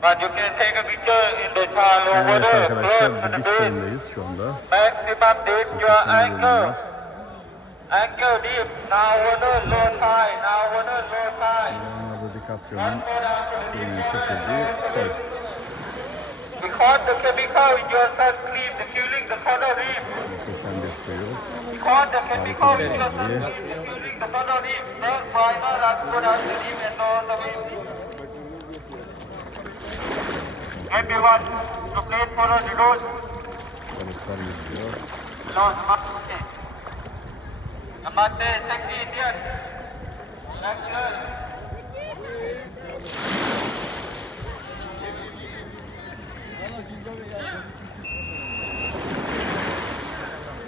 But you can take a picture in the child over Evet there, arkadaşlar, close to the dikiş base. yolundayız şu anda. Maximum deep your Muhteşem ankle. bölümler. Ankle deep. Now water low thigh. Now water low thigh. Leonardo One DiCaprio'nun more down to the deep filmin water. çekildiği koy. Because the chemical in your sunscreen, the killing the coral reef. Muhteşem bir suyu. Because the chemical in your Harika bir sunscreen is killing the coral reef. That's why not us go down to the deep and know the reef. Everyone, to play for the road. Balıklar yüzüyor. Namaste. Namaste, sexy Indian. Action.